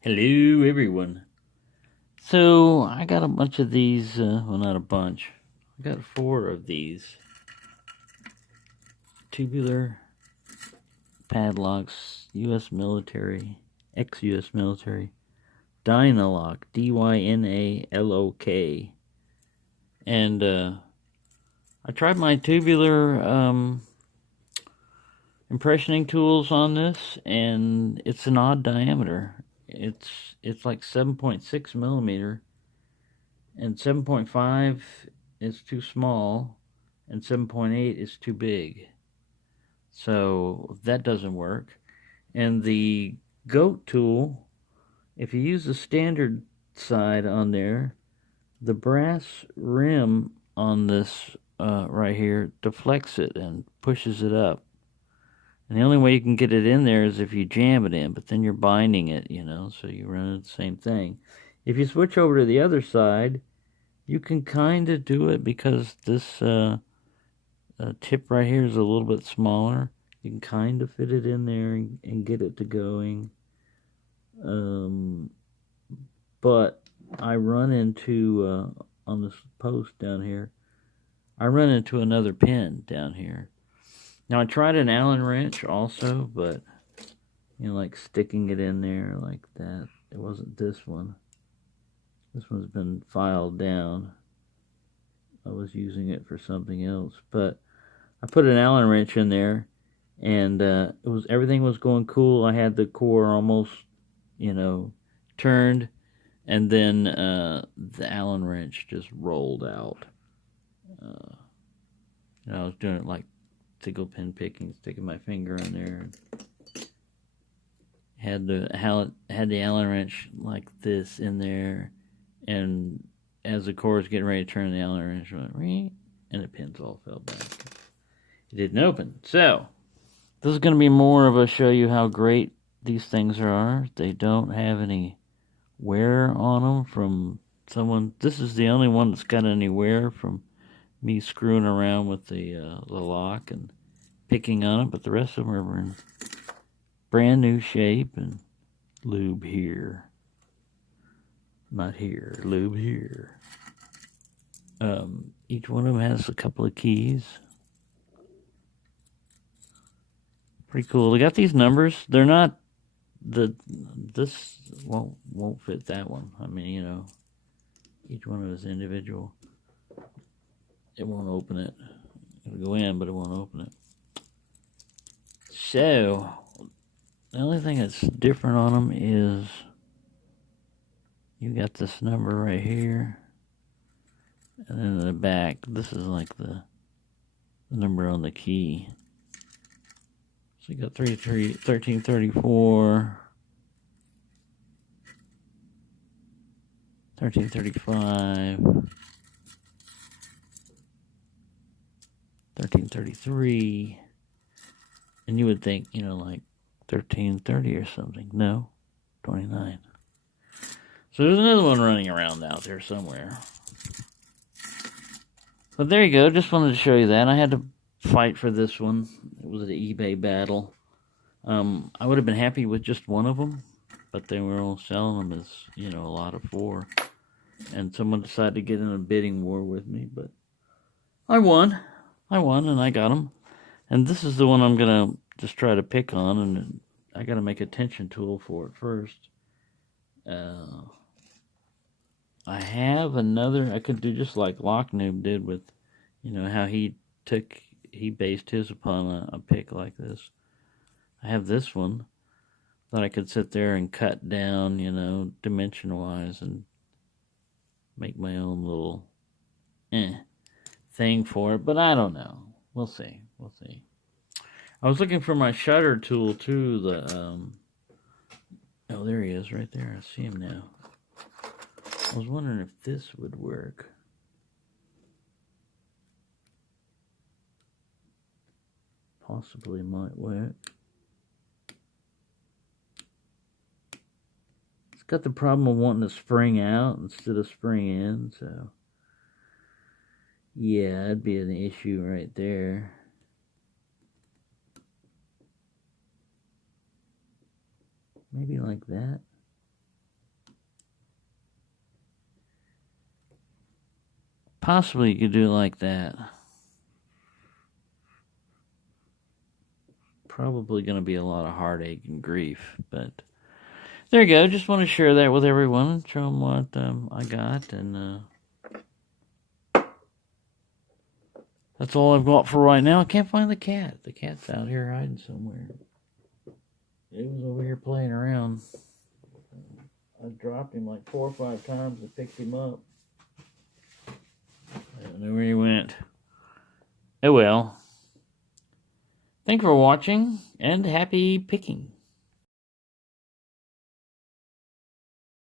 Hello, everyone. So, I got a bunch of these, well, not a bunch. I got 4 of these tubular padlocks, U.S. military, ex-U.S. military, Dynalok, Dynalok. And, I tried my tubular, impressioning tools on this, and it's an odd diameter. It's like 7.6 millimeter, and 7.5 is too small, and 7.8 is too big. So that doesn't work. And the goat tool, if you use the standard side on there, the brass rim on this right here deflects it and pushes it up. And the only way you can get it in there is if you jam it in, but then you're binding it, so you run into the same thing. If you switch over to the other side, you can kind of do it because this tip right here is a little bit smaller. You can kind of fit it in there and get it to going. But I run into, on this post down here, I run into another pin down here. Now I tried an Allen wrench also, but, like sticking it in there like that. It wasn't this one. This one's been filed down. I was using it for something else, but I put an Allen wrench in there, and everything was going cool. I had the core almost, turned, and then the Allen wrench just rolled out. I was doing it like tickle pin picking, sticking my finger in there. Had the Allen wrench like this in there, and as the core was getting ready to turn, the Allen wrench went ring, and the pins all fell back. It didn't open. So this is going to be more of a show you how great these things are. They don't have any wear on them from someone. This is the only one that's got any wear from me screwing around with the lock and picking on it, but the rest of them are in brand new shape. And lube here, not here, lube here. Each one of them has a couple of keys. Pretty cool. They got these numbers. They're not this won't fit that one. I mean, each one of us individual. It won't open it. It'll go in, but it won't open it. So the only thing that's different on them is you got this number right here, and then in the back, this is like the number on the key. So you got 1334, 1335, 1333, and you would think, like 1330 or something. No, 29. So there's another one running around out there somewhere. But there you go. Just wanted to show you that. I had to fight for this one. It was an eBay battle. I would have been happy with just one of them, but they were all selling them as, a lot of 4. And someone decided to get in a bidding war with me, but I won. And I got them. And this is the one I'm going to just try to pick on, and I got to make a tension tool for it first. I have another, I could do just like Locknoob did with, how he based his upon a pick like this. I have this one that I could sit there and cut down, dimension-wise, and make my own little thing for it, but I don't know. We'll see. I was looking for my shutter tool too. Oh, there he is, right there. I see him now. I was wondering if this would work. Possibly might work. It's got the problem of wanting to spring out instead of spring in, so yeah, that'd be an issue right there. Maybe like that. possibly you could do it like that. Probably going to be a lot of heartache and grief, but there you go. Just want to share that with everyone and show them what I got, and that's all I've got for right now. I can't find the cat. The cat's out here hiding somewhere. It was over here playing around. I dropped him like 4 or 5 times and picked him up. I don't know where he went. Oh well. Thanks for watching, and happy picking.